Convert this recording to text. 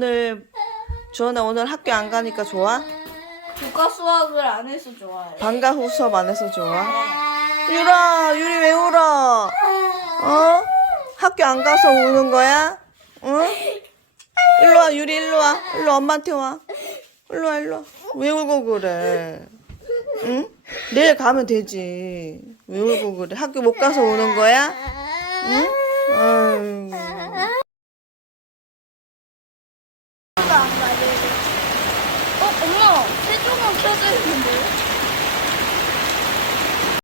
오늘 주원아 오늘 학교 안 가니까 좋아? 국가 수학을 안 해서 좋아요. 방과 후 수업 안 해서 좋아? 유라, 유리 왜 울어? 어? 학교 안 가서 우는 거야? 응? 일로 와, 유리 일로 와. 일로 엄마한테 와. 일로 와, 일로 와. 왜 울고 그래? 응? 내일 가면 되지. 왜 울고 그래? 학교 못 가서 우는 거야? 응? 어, 엄마, 세조만 켜져 있는데?